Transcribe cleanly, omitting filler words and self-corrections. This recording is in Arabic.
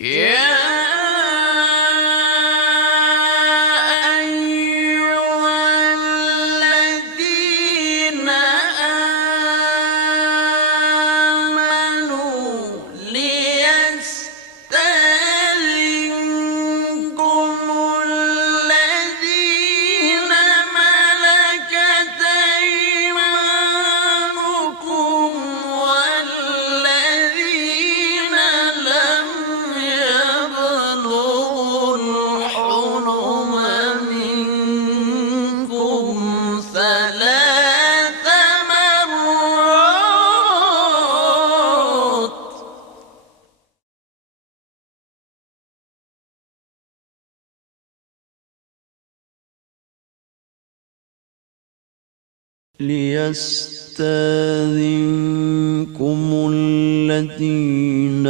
يا أيها الذين آمنوا ليستأذنكم الذين ملكت أيمانكم والذين لم يبلغوا الحلم منكم ثلاث مرات ليستأذنكم الذين